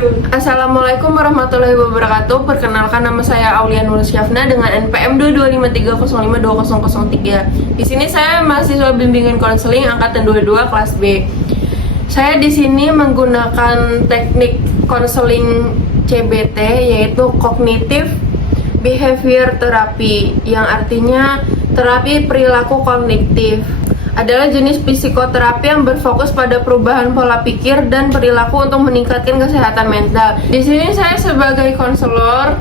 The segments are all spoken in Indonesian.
Langsung. Assalamualaikum warahmatullahi wabarakatuh. Perkenalkan, nama saya Aulia Nur Syafna dengan NPM 22530052003. Di sini saya mahasiswa bimbingan konseling angkatan 22 kelas B. Saya di sini menggunakan teknik konseling CBT, yaitu Cognitive Behavior Therapy, yang artinya terapi perilaku kognitif. Adalah jenis psikoterapi yang berfokus pada perubahan pola pikir dan perilaku untuk meningkatkan kesehatan mental. Di sini saya sebagai konselor.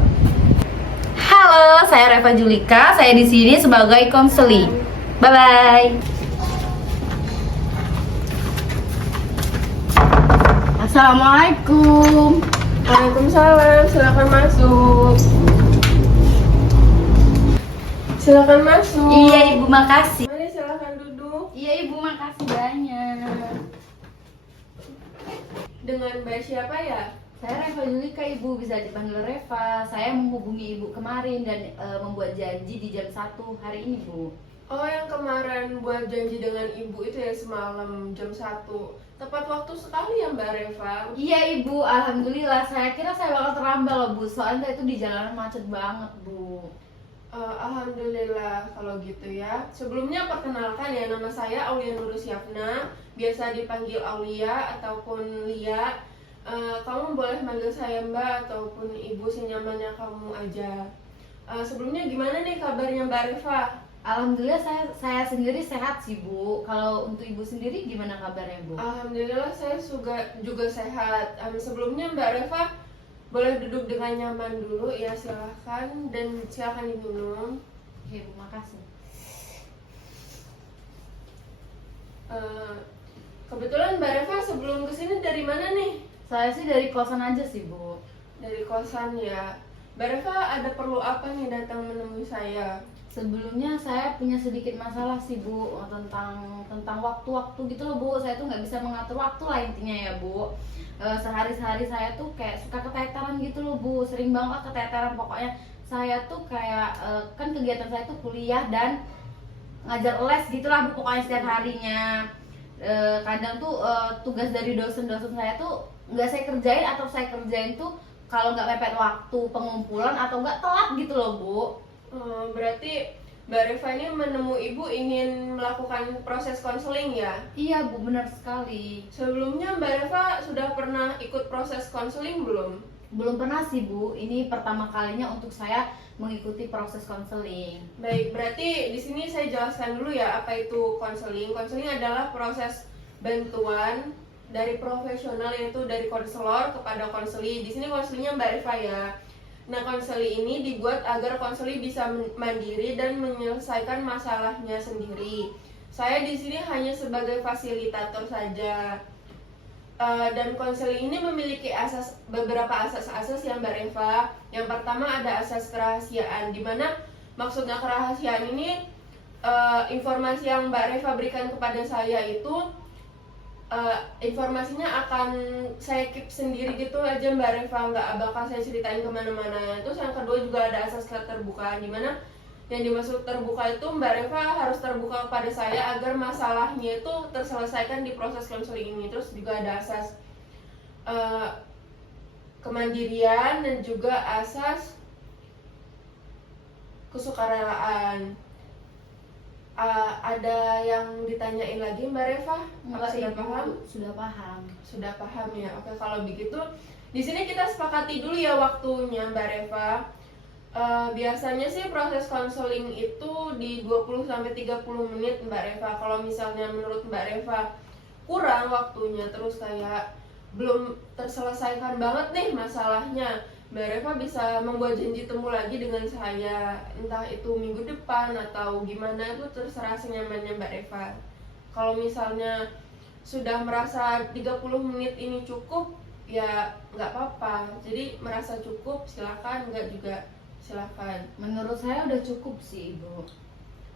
Halo, saya Reva Julika. Saya di sini sebagai konseling. Bye bye. Assalamualaikum. Waalaikumsalam. Silakan masuk. Silakan masuk. Iya Ibu, makasih. Mari silakan duduk. Iya Ibu, makasih banyak. Dengan Mbak siapa ya? Saya Reva Julika Ibu, bisa dipanggil Reva. Saya menghubungi Ibu kemarin dan membuat janji di jam 1 hari ini Bu. Oh, yang kemarin buat janji dengan ibu itu ya, semalam jam 1. Tepat waktu sekali ya Mbak Reva. Iya Ibu, alhamdulillah. Saya kira saya bakal terlambat loh Bu, soalnya itu di jalanan macet banget Bu. Alhamdulillah kalau gitu ya. Sebelumnya perkenalkan ya, nama saya Aulia Nur Syafna, biasa dipanggil Aulia ataupun Lia. Kamu boleh manggil saya Mbak ataupun Ibu, senyamannya kamu aja. Sebelumnya gimana nih kabarnya Mbak Reva? Alhamdulillah saya sendiri sehat sih Bu. Kalau untuk Ibu sendiri gimana kabarnya Bu? Alhamdulillah saya juga sehat. Sebelumnya Mbak Reva boleh duduk dengan nyaman dulu ya, silahkan, dan silahkan diminum. Oke Bu, makasih. Kebetulan Mbak Reva sebelum kesini dari mana nih? Saya sih dari kosan aja sih Bu. Dari kosan ya. Mbak Reva ada perlu apa nih datang menemui saya? Sebelumnya saya punya sedikit masalah sih Bu, tentang waktu-waktu gitu loh Bu. Saya tuh nggak bisa mengatur waktu lah intinya ya Bu. Sehari-hari saya tuh kayak suka keteteran gitu loh Bu, sering banget keteteran. Pokoknya saya tuh kayak kan kegiatan saya tuh kuliah dan ngajar les gitulah Bu, pokoknya setiap harinya. Kadang tuh tugas dari dosen-dosen saya tuh nggak saya kerjain, atau saya kerjain tuh kalau nggak mepet waktu pengumpulan atau nggak telat gitu loh Bu. Berarti Mbak Reva ini menemui Ibu ingin melakukan proses konseling ya? Iya Bu, benar sekali. Sebelumnya Mbak Reva sudah pernah ikut proses konseling belum? Belum pernah sih Bu, ini pertama kalinya untuk saya mengikuti proses konseling. Baik, berarti di sini saya jelaskan dulu ya apa itu konseling. Konseling adalah proses bantuan dari profesional, yaitu dari konselor kepada konseli. Di sini konselingnya Mbak Reva ya. Nah, konseli ini dibuat agar konseli bisa mandiri dan menyelesaikan masalahnya sendiri. Saya di sini hanya sebagai fasilitator saja. Dan konseling ini memiliki beberapa asas-asas yang Mbak Reva. Yang pertama ada asas kerahasiaan, di mana maksudnya kerahasiaan ini informasi yang Mbak Reva berikan kepada saya itu informasinya akan saya keep sendiri gitu aja Mbak Reva, nggak bakal saya ceritain kemana-mana. Terus yang kedua juga ada asas keterbukaan, dimana yang dimaksud terbuka itu Mbak Reva harus terbuka kepada saya agar masalahnya itu terselesaikan di proses konseling ini. Terus juga ada asas kemandirian dan juga asas kesukarelaan. Ada yang ditanyain lagi Mbak Reva? Enggak, sudah Ibu, paham? Sudah paham. Sudah paham ya. Oke, kalau begitu di sini kita sepakati dulu ya waktunya Mbak Reva. Biasanya sih proses konseling itu di 20-30 menit Mbak Reva. Kalau misalnya menurut Mbak Reva kurang waktunya, terus kayak belum terselesaikan banget nih masalahnya, Mbak Reva bisa membuat janji temu lagi dengan saya, entah itu minggu depan atau gimana, itu terserah senyamannya Mbak Reva. Kalau misalnya sudah merasa 30 menit ini cukup, ya nggak apa-apa. Jadi merasa cukup silakan, nggak juga silakan. Menurut saya udah cukup sih Ibu.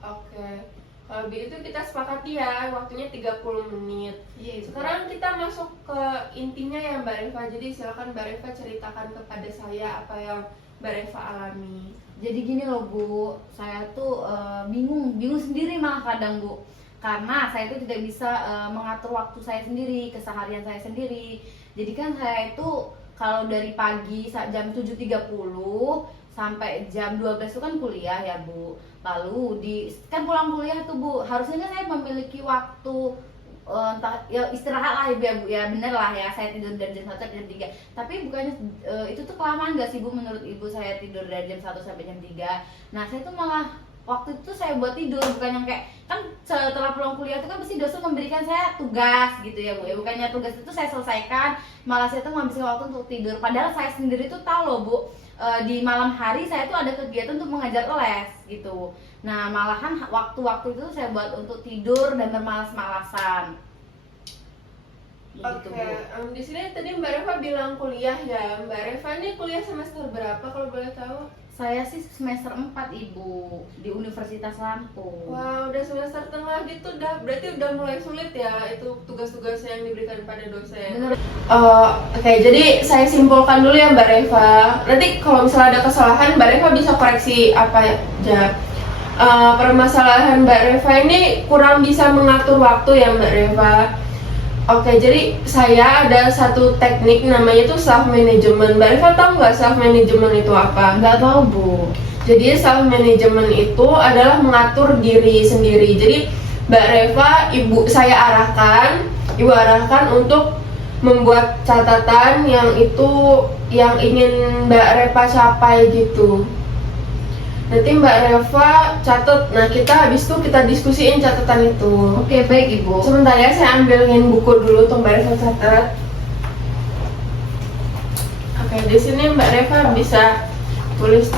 Oke. Kalau begitu kita sepakati ya, waktunya 30 menit. Iya Ibu. Sekarang kita masuk ke intinya ya Mbak Reva. Jadi silakan Mbak Reva ceritakan kepada saya apa yang Mbak Reva alami. Jadi gini loh Bu, saya tuh bingung sendiri malah kadang Bu. Karena saya itu tidak bisa mengatur waktu saya sendiri, keseharian saya sendiri. Jadi kan saya itu kalau dari pagi jam 7.30 sampai jam 12 itu kan kuliah ya Bu. Lalu kan pulang kuliah tuh Bu, harusnya kan saya memiliki waktu entah ya istirahat lah ya Bu ya, bener lah ya, saya tidur dari jam 1 sampai jam 3. Tapi bukannya itu tuh kelamaan gak sih Bu menurut Ibu saya tidur dari jam 1 sampai jam 3? Nah saya tuh malah waktu itu saya buat tidur, bukan yang kayak kan setelah pulang kuliah itu kan pasti dosen memberikan saya tugas gitu ya Bu ya, bukannya tugas itu saya selesaikan, malah saya tuh menghabiskan waktu untuk tidur. Padahal saya sendiri tuh tahu loh Bu, di malam hari saya tuh ada kegiatan untuk mengajar les gitu. Nah malahan waktu-waktu itu saya buat untuk tidur dan bermalas-malasan. Begitu, Oke, di sini tadi Mbak Reva bilang kuliah ya. Mbak Reva ini kuliah semester berapa kalau boleh tahu? Saya sih semester 4 Ibu di Universitas Lampung. Wah, udah semester tengah gitu, berarti udah mulai sulit ya itu tugas-tugas yang diberikan pada dosen. Bener. Oke, jadi saya simpulkan dulu ya Mbak Reva. Nanti kalau misalnya ada kesalahan, Mbak Reva bisa koreksi apa aja. Permasalahan Mbak Reva ini kurang bisa mengatur waktu ya Mbak Reva. Oke, jadi saya ada satu teknik namanya itu self management. Mbak Reva tahu nggak self management itu apa? Nggak tahu Bu. Jadi self management itu adalah mengatur diri sendiri. Jadi Mbak Reva, saya arahkan untuk membuat catatan yang ingin Mbak Reva capai gitu. Nanti Mbak Reva catat. Nah habis itu kita diskusiin catatan itu. Oke, baik Ibu. Sebentar ya, saya ambilin buku dulu untuk Mbak Reva catat. Oke, di sini Mbak Reva bisa tulis.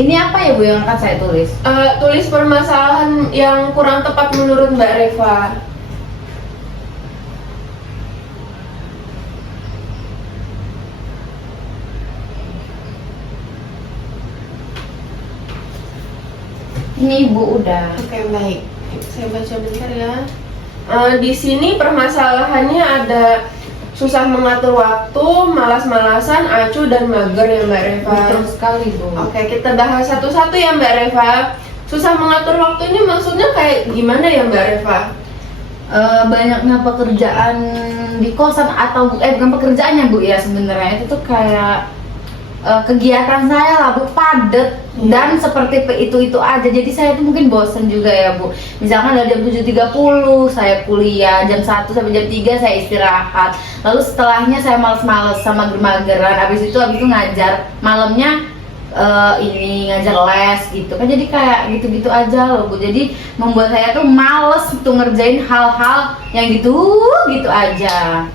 Ini apa ya Bu yang akan saya tulis? Tulis permasalahan yang kurang tepat menurut Mbak Reva. Ini Ibu udah. Oke, baik. Saya baca bentar ya. Di sini permasalahannya ada susah mengatur waktu, malas-malasan, acuh, dan mager ya Mbak Reva. Betul sekali Bu. Oke, kita bahas satu-satu ya Mbak Reva. Susah mengatur waktu ini maksudnya kayak gimana ya Mbak Reva? Banyaknya pekerjaan di kosan atau bukan pekerjaannya Bu ya, sebenarnya itu tuh kayak kegiatan saya lah Bu, padet dan seperti itu aja, jadi saya tuh mungkin bosen juga ya Bu. Misalkan dari jam 7.30 saya kuliah, jam 1 sampai jam 3 saya istirahat, lalu setelahnya saya males-males sama mageran, habis itu ngajar malamnya, ngajar les gitu kan, jadi kayak gitu-gitu aja loh Bu. Jadi membuat saya tuh males untuk ngerjain hal-hal yang gitu aja.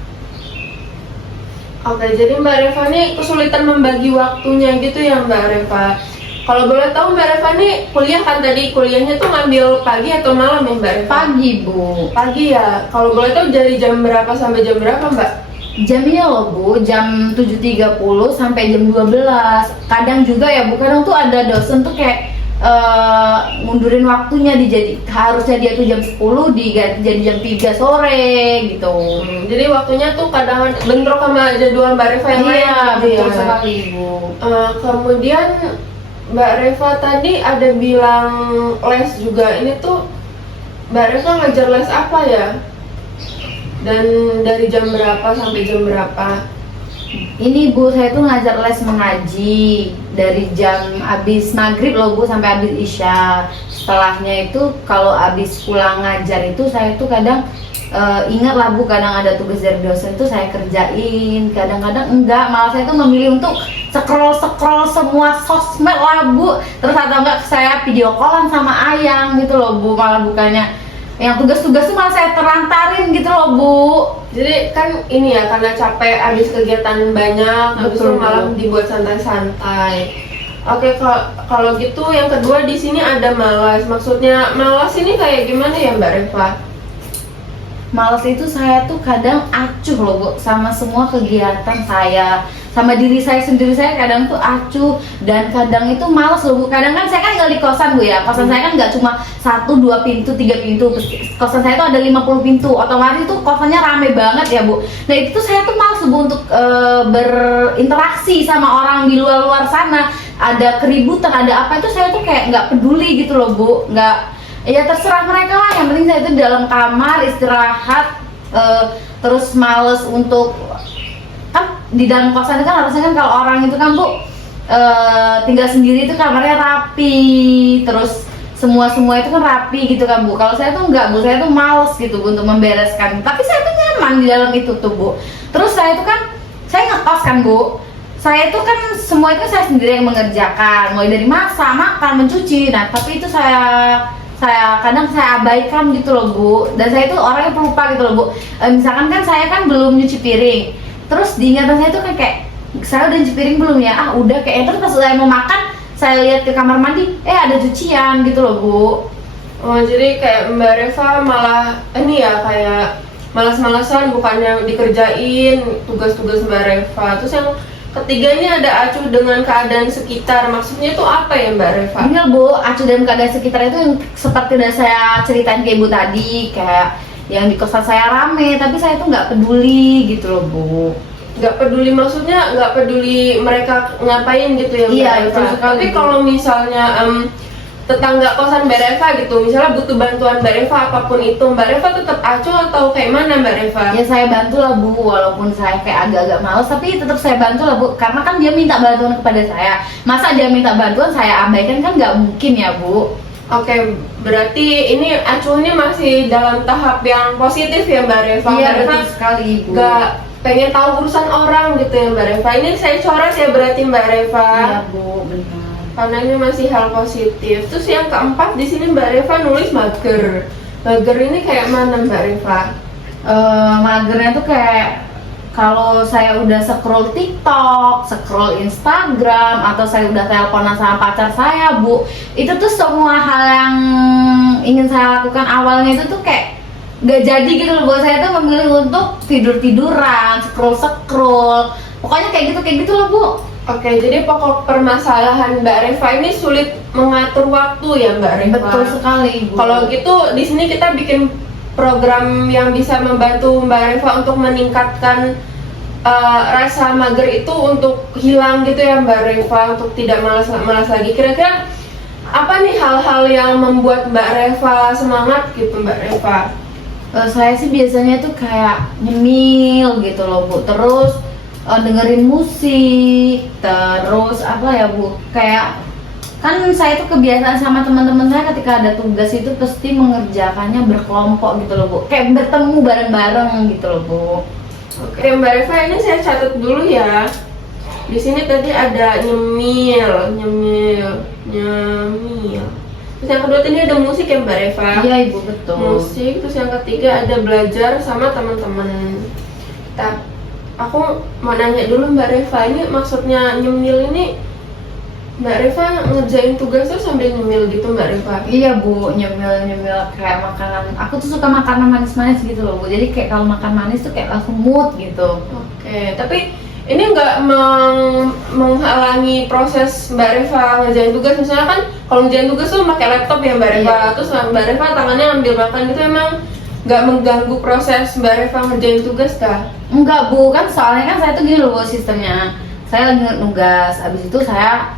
Oke, jadi Mbak Reva ini kesulitan membagi waktunya gitu ya Mbak Reva. Kalau boleh tahu Mbak Reva ini kuliah kan tadi, kuliahnya tuh ngambil pagi atau malam ya Mbak Reva? Pagi Bu. Pagi ya. Kalau boleh tahu dari jam berapa sampai jam berapa Mbak? Jamnya loh Bu, jam 7.30 sampai jam 12. Kadang juga ya Bu, kadang tuh ada dosen tuh kayak mundurin waktunya, harusnya dia tuh jam 10 diganti jadi jam 3 sore gitu. Jadi waktunya tuh kadang bentrok sama jadwal Mbak Reva yang lain. Iya, betul sekali Bu. Kemudian Mbak Reva tadi ada bilang les juga. Ini tuh Mbak Reva ngajar les apa ya? Dan dari jam berapa sampai jam berapa? Ini Bu, saya tuh ngajar les mengaji dari jam abis maghrib loh Bu sampai abis isya. Setelahnya itu kalau abis pulang ngajar itu saya tuh kadang ingat lah Bu, kadang ada tugas dari dosen tuh saya kerjain, kadang-kadang enggak, malah saya tuh memilih untuk scroll semua sosmed lah Bu. Terus atau enggak saya video callan sama Ayang gitu loh Bu, malah bukannya yang tugas-tugas tuh malah saya terantarin gitu loh Bu. Jadi kan ini ya, karena capek habis kegiatan banyak, habis itu malam dibuat santai-santai. Oke, kalau gitu yang kedua di sini ada malas. Maksudnya malas ini kayak gimana ya Mbak Reva? Malas itu saya tuh kadang acuh loh Bu sama semua kegiatan saya, sama diri saya sendiri, saya kadang tuh acuh dan kadang itu malas loh Bu. Kadang kan saya kan tinggal di kosan Bu ya, kosan saya kan nggak cuma 1, 2 pintu, 3 pintu, kosan saya tuh ada 50 pintu, otomatis itu kosannya rame banget ya Bu. Nah itu tuh saya tuh malas Bu untuk berinteraksi sama orang di luar sana, ada keributan, ada apa itu saya tuh kayak nggak peduli gitu loh Bu, nggak Ya terserah mereka lah, yang penting saya itu di dalam kamar istirahat, terus males untuk, kan di dalam kosan itu kan harusnya kan kalau orang itu kan Bu tinggal sendiri itu kamarnya rapi, terus semua itu kan rapi gitu kan Bu. Kalau saya tuh enggak Bu, saya tuh males gitu Bu untuk membereskan, tapi saya tuh nyaman di dalam itu tuh Bu. Terus saya itu kan, saya ngekos kan Bu, saya itu kan semua itu saya sendiri yang mengerjakan, mulai dari masak, makan, mencuci. Nah tapi itu saya kadang saya abaikan gitu loh Bu, dan saya itu orangnya pelupa gitu loh Bu. Misalkan kan saya kan belum nyuci piring, terus diingatan saya tuh kayak saya udah nyuci piring belum ya, udah kayak. Terus pas saya mau makan, saya lihat ke kamar mandi, ada cucian gitu loh Bu. Oh, jadi kayak Mbak Reva malah ini ya, kayak malas-malasan, bukannya dikerjain tugas-tugas Mbak Reva. Terus yang ketiga ini ada acuh dengan keadaan sekitar. Maksudnya itu apa ya Mbak Reva? Ini Bu, acuh dengan keadaan sekitar itu yang seperti udah saya ceritain ke Ibu tadi, kayak yang di kosan saya rame, tapi saya tuh nggak peduli gitu loh Bu. Nggak peduli, maksudnya nggak peduli mereka ngapain gitu ya Mbak Iya, Reva? betul sekali, Tapi Bu. kalau misalnya tetangga kosan Mbak Reva gitu, misalnya butuh bantuan Mbak Reva apapun itu, Mbak Reva tetap acuh atau kayak mana Mbak Reva? Ya saya bantu lah Bu, walaupun saya kayak agak-agak males, tapi tetap saya bantu lah Bu, karena kan dia minta bantuan kepada saya. Masa dia minta bantuan saya abaikan, kan nggak mungkin ya Bu. Oke, berarti ini acuhnya masih dalam tahap yang positif ya Mbak Reva? Iya, Mbak Reva betul sekali Bu. nggak pengen tahu urusan orang gitu ya Mbak Reva. Ini saya coret ya berarti Mbak Reva. Iya Bu, benar. Karena ini masih hal positif. Terus yang keempat di sini Mbak Reva nulis mager. Mager ini kayak mana Mbak Reva? Magernya tuh kayak kalau saya udah scroll TikTok, scroll Instagram, atau saya udah teleponan sama pacar saya Bu, itu tuh semua hal yang ingin saya lakukan awalnya itu tuh kayak gak jadi gitu loh Bu. Saya tuh memilih untuk tiduran, scroll, pokoknya kayak gitu loh Bu. Oke, jadi pokok permasalahan Mbak Reva ini sulit mengatur waktu ya Mbak Reva? Betul sekali Bu. Kalau gitu di sini kita bikin program yang bisa membantu Mbak Reva untuk meningkatkan rasa mager itu untuk hilang gitu ya Mbak Reva, untuk tidak malas lagi. Kira-kira apa nih hal-hal yang membuat Mbak Reva semangat gitu Mbak Reva? Saya sih biasanya tuh kayak nyemil gitu loh Bu, terus dengerin musik, terus apa ya Bu, kayak kan saya tuh kebiasaan sama teman-teman saya ketika ada tugas itu pasti mengerjakannya berkelompok gitu loh Bu, kayak bertemu bareng-bareng gitu loh Bu. Oke Mbak Reva, ini saya catat dulu ya. Di sini tadi ada nyemil. Terus yang kedua ini ada musik ya Mbak Reva? Iya Ibu, betul. Musik. Terus yang ketiga ada belajar sama teman-teman. Aku mau nanya dulu Mbak Reva, ini maksudnya nyemil ini Mbak Reva ngerjain tugas tuh sambil nyemil gitu Mbak Reva? Iya Bu, nyemil kayak makanan. Aku tuh suka makanan manis-manis gitu loh Bu. Jadi kayak kalau makan manis tuh kayak langsung mood gitu. Oke, tapi ini nggak menghalangi proses Mbak Reva ngerjain tugas. Misalnya kan kalau ngerjain tugas tuh pakai laptop ya Mbak Reva, Iya. Terus Mbak Reva tangannya ambil makan gitu, emang nggak mengganggu proses Mbak Reva ngerjain tugas kah? Enggak Bu, kan soalnya kan saya tuh gini loh Bu sistemnya. Saya lagi nugas, abis itu saya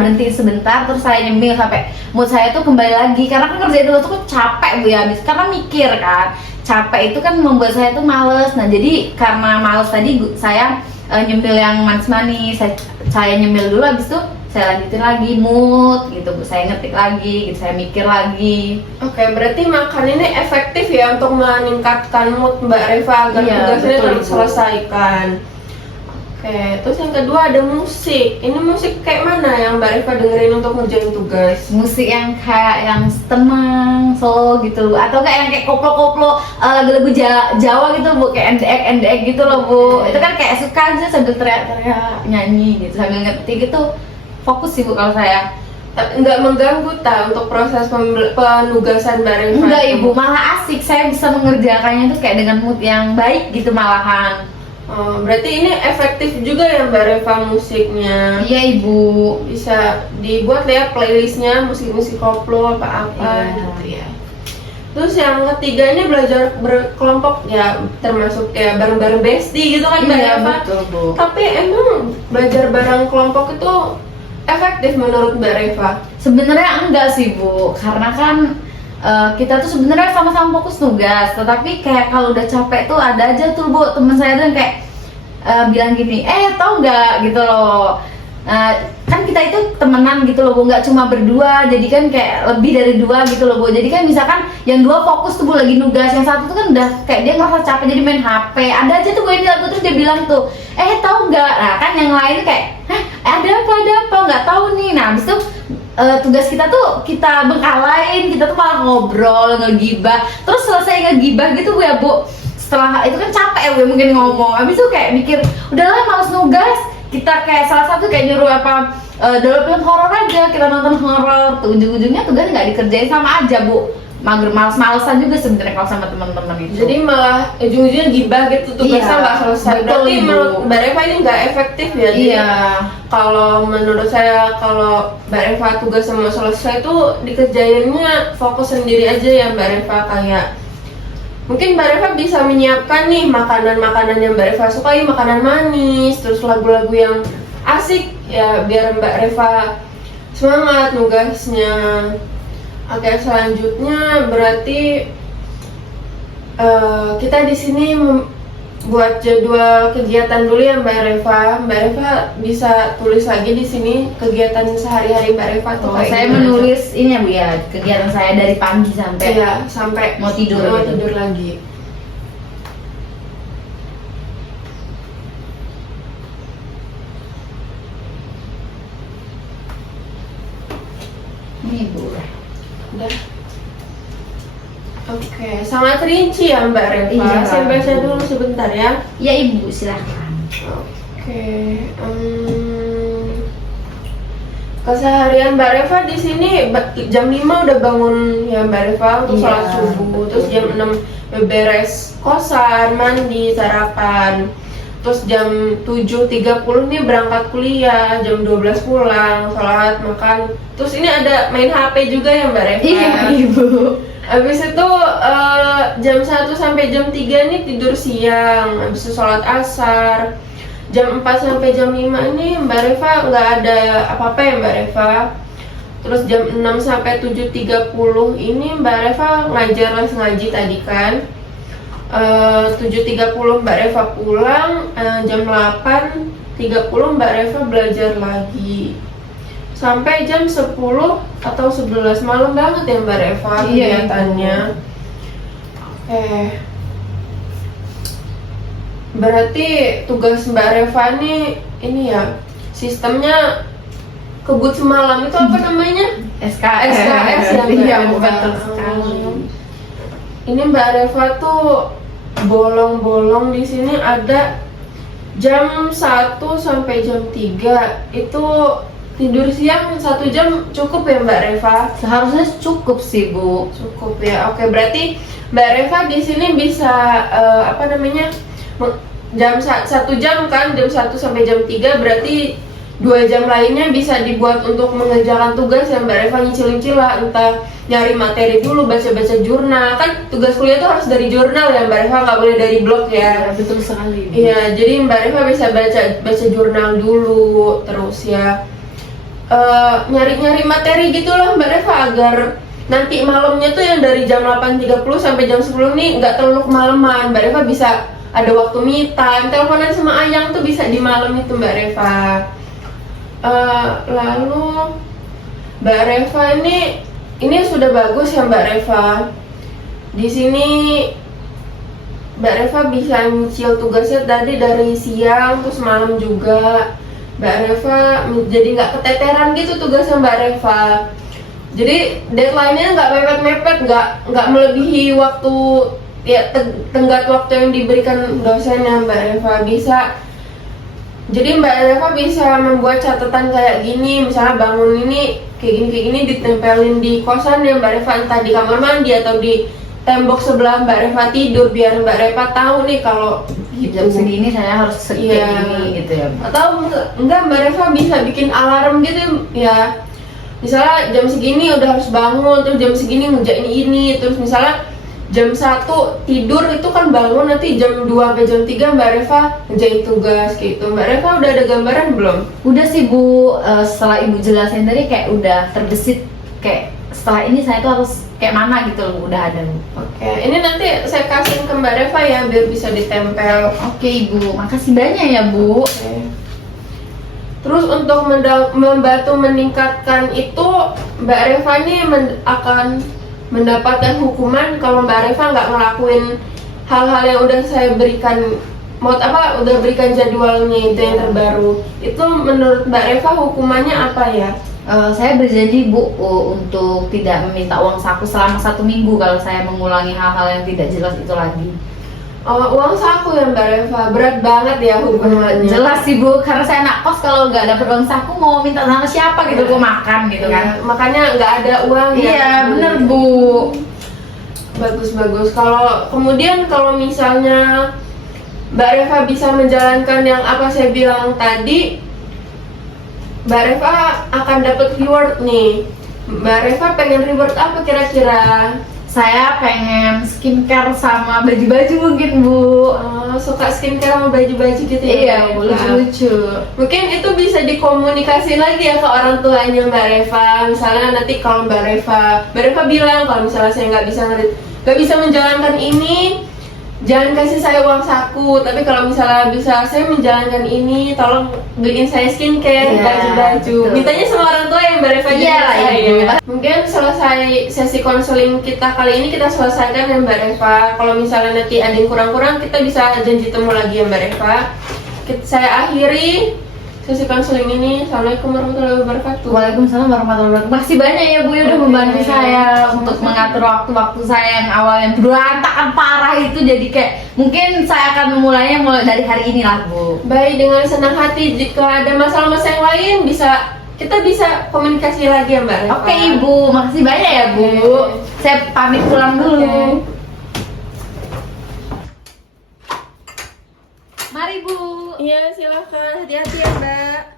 berhenti sebentar, terus saya nyemil sampai mood saya tuh kembali lagi. Karena kan kerjain tugas tuh capek Bu ya, habis karena mikir kan. Capek itu kan membuat saya tuh males. Nah jadi karena males tadi saya nyemil yang manis-manis. Saya nyemil dulu, habis itu saya lanjutin lagi mood gitu Bu. Saya ngetik lagi, gitu, saya mikir lagi. Oke, berarti makan ini efektif ya untuk meningkatkan mood Mbak Reva agar Iya, tugasnya betul, Bu. terselesaikan. Oke, terus yang kedua ada musik. Ini musik kayak mana yang Mbak Reva dengerin untuk ngerjain tugas? Musik yang kayak yang tenang, slow gitu, atau kayak yang kayak koplo-koplo lagu-lagu Jawa gitu Bu, kayak endek gitu loh Bu. Itu kan kayak suka aja sambil teriak-teriak nyanyi gitu sambil ngetik gitu. Fokus sih Bu kalau saya. Nggak mengganggu untuk proses penugasan Mbak Reva? Enggak Ibu, malah asik. Saya bisa mengerjakannya tuh kayak dengan mood yang baik gitu malahan. Oh, berarti ini efektif juga ya Mbak Reva musiknya? Iya Ibu. Bisa dibuat ya playlistnya, musik-musik koplo apa-apa Iya. gitu ya. Terus yang ketiga ini belajar berkelompok ya, termasuk kayak bareng-bareng bestie gitu kan Mbak Iya Reva? betul Bu. Tapi emang belajar bareng kelompok itu efektif menurut Mbak Reva? Sebenarnya enggak sih Bu, karena kan kita tuh sebenarnya sama-sama fokus tugas, tetapi kayak kalau udah capek tuh ada aja tuh Bu teman saya tuh yang kayak bilang gini, tau nggak gitu loh. Kan kita itu temenan gitu loh Bu, nggak cuma berdua, jadi kan kayak lebih dari dua gitu loh Bu. Jadi kan misalkan yang dua fokus tuh Bu lagi nugas, yang satu tuh kan udah kayak dia ngerasa capek jadi main HP. Ada aja tuh Bu yang bilang, terus dia bilang tuh, tahu nggak? Nah kan yang lain kayak, ada apa nggak tahu nih. Nah habis itu tugas kita tuh kita bengkalain, kita tuh malah ngobrol, ngegibah. Terus selesai ngegibah gitu Bu ya Bu, setelah itu kan capek ya Bu mungkin ngomong. Habis itu kayak mikir, udahlah males nugas. Kita kayak salah satu kayak nyuruh download film horor aja, kita nonton horor. Tuh ujung-ujungnya tugas nggak dikerjain, sama aja Bu. Mager, males-malesan juga sebenarnya kalau sama teman-teman itu. Jadi malah ujung-ujungnya gibah gitu, tugasnya nggak selesai. Berarti Ibu. menurut Mbak Reva ini nggak efektif ya? Jadi Iya. kalau menurut saya, kalau Mbak Reva tugas sama selesai tuh dikerjainnya fokus sendiri aja ya Mbak Reva. Kayak mungkin Mbak Reva bisa menyiapkan nih makanan-makanan yang Mbak Reva sukai, makanan manis, terus lagu-lagu yang asik ya, biar Mbak Reva semangat nugasnya. Oke, selanjutnya berarti kita di sini buat jadwal kegiatan dulu ya Mbak Reva. Mbak Reva bisa tulis lagi di sini kegiatan sehari-hari Mbak Reva tuh kayak Saya gimana? menulis ini ya Bu ya, kegiatan saya dari pagi sampai Iya, sampai mau tidur mau gitu. tidur lagi. Nih Bu. Udah. Oke, sangat rinci ya Mbak Reva. Iya. Saya baca dulu sebentar ya. Ya Ibu, silakan. Oke, keseharian Mbak Reva di sini jam 5 udah bangun ya Mbak Reva untuk Iya, sholat subuh. Terus jam 6 beres kosan, mandi, sarapan. Terus jam 7.30 nih berangkat kuliah, jam 12 pulang, sholat, makan. Terus ini ada main HP juga ya Mbak Reva. Iya Ibu. Habis itu jam 1 sampai jam 3 nih tidur siang, habis itu sholat asar. Jam 4 sampai jam 5 ini Mbak Reva nggak ada apa-apa ya Mbak Reva. Terus jam 6 sampai 7.30 ini Mbak Reva ngajar les ngaji tadi kan. 7.30 Mbak Reva pulang, jam 8.30 Mbak Reva belajar lagi. Sampai jam 10 atau 11 malam banget ya Mbak Reva kegiatannya. Oke. Berarti tugas Mbak Reva ini ya, sistemnya kebut semalam itu apa namanya? SKS SKS ya Mbak Iya Reva. betul sekali. Ini Mbak Reva tuh bolong-bolong di sini ada jam 1 sampai jam 3 itu tidur siang 1 jam cukup ya Mbak Reva? Seharusnya cukup sih Bu. Cukup ya. Oke, berarti Mbak Reva di sini bisa jam 1 jam kan, jam 1 sampai jam 3 berarti 2 jam lainnya bisa dibuat untuk mengerjakan tugas yang Mbak Reva nyicil-nyicil lah, entah nyari materi dulu, baca-baca jurnal. Kan tugas kuliah tuh harus dari jurnal ya Mbak Reva, nggak boleh dari blog ya. Betul sekali. Iya, jadi Mbak Reva bisa baca jurnal dulu, terus ya nyari-nyari materi gitulah Mbak Reva, agar nanti malamnya tuh yang dari jam 8.30 sampai jam 10 nih nggak terlalu kemalaman. Mbak Reva bisa ada waktu me time, teleponan sama Ayang tuh bisa di malam itu Mbak Reva. Lalu Mbak Reva ini sudah bagus ya Mbak Reva. Di sini Mbak Reva bisa nyicil tugasnya tadi dari siang terus malam juga. Mbak Reva jadi nggak keteteran gitu tugasnya Mbak Reva. Jadi deadline-nya nggak mepet-mepet, nggak melebihi waktu ya tenggat waktu yang diberikan dosennya Mbak Reva. Jadi Mbak Reva bisa membuat catatan kayak gini, misalnya bangun ini kayak gini ditempelin di kosan ya Mbak Reva, entah di kamar mandi atau di tembok sebelah Mbak Reva tidur, biar Mbak Reva tahu nih kalau Jam segini saya harus Iya. segini gitu ya Bu. Atau enggak Mbak Reva bisa bikin alarm gitu ya. Misalnya jam segini udah harus bangun, terus jam segini ngerjain ini, terus misalnya jam 1 tidur itu kan bangun nanti jam 2 sampai jam 3 Mbak Reva ngerjain tugas gitu. Mbak Reva udah ada gambaran belum? Udah sih Bu, setelah Ibu jelasin tadi kayak udah terbesit kayak setelah ini saya tuh harus kayak mana gitu loh, udah ada Bu. Oke, ini nanti saya kasihin ke Mbak Reva ya biar bisa ditempel. Oke Ibu, makasih banyak ya Bu. Oke. Terus untuk membantu meningkatkan itu, Mbak Reva ini akan mendapatkan hukuman kalau Mbak Reva nggak ngelakuin hal-hal yang udah saya berikan, udah berikan jadwalnya itu yang terbaru. Itu menurut Mbak Reva hukumannya apa ya? Saya berjanji Bu untuk tidak meminta uang saku selama 1 minggu kalau saya mengulangi hal-hal yang tidak jelas itu lagi. Uang saku ya Mbak Reva, berat banget ya hukumannya. Jelas sih Bu, karena saya anak kos, kalau nggak dapet uang saku mau minta sama siapa gitu, gue makan gitu kan. Makanya nggak ada uang ya. Iya bener Bu. Bagus. Kalau misalnya Mbak Reva bisa menjalankan yang apa saya bilang tadi, Mbak Reva akan dapat reward nih. Mbak Reva pengen reward apa kira-kira? Saya pengen skincare sama baju-baju mungkin Bu. Suka skincare sama baju-baju gitu ya? Iya, Mbak Reva? lucu-lucu. Mungkin itu bisa dikomunikasi lagi ya ke orang tuanya Mbak Reva. Misalnya nanti kalau Mbak Reva bilang kalau misalnya saya nggak bisa menjalankan ini, jangan kasih saya uang saku. Tapi kalau misalnya bisa saya menjalankan ini, tolong beliin saya skincare, Iya, baju-baju. betul. Mintanya sama orang tua yang Mbak Reva Iya juga lah, saya. Ibu. Mungkin selesai sesi konseling kita kali ini kita selesaikan ya Mbak Reva. Kalau misalnya nanti ada yang kurang-kurang, kita bisa janji temu lagi ya Mbak Reva. Saya akhiri sesi konseling ini. Assalamualaikum warahmatullahi wabarakatuh. Waalaikumsalam warahmatullahi wabarakatuh. Makasih banyak ya Bu ya udah membantu saya untuk mengatur waktu-waktu saya yang awalnya berantakan parah itu, jadi kayak mungkin saya akan memulainya mulai dari hari ini lah Bu. Baik, dengan senang hati. Jika ada masalah-masalah yang lain kita bisa komunikasi lagi ya Mbak Reva. Oke Ibu, makasih banyak ya Bu. Oke. Saya pamit pulang dulu. Oke. Mari Bu. Iya, silahkan. Hati-hati ya Mbak.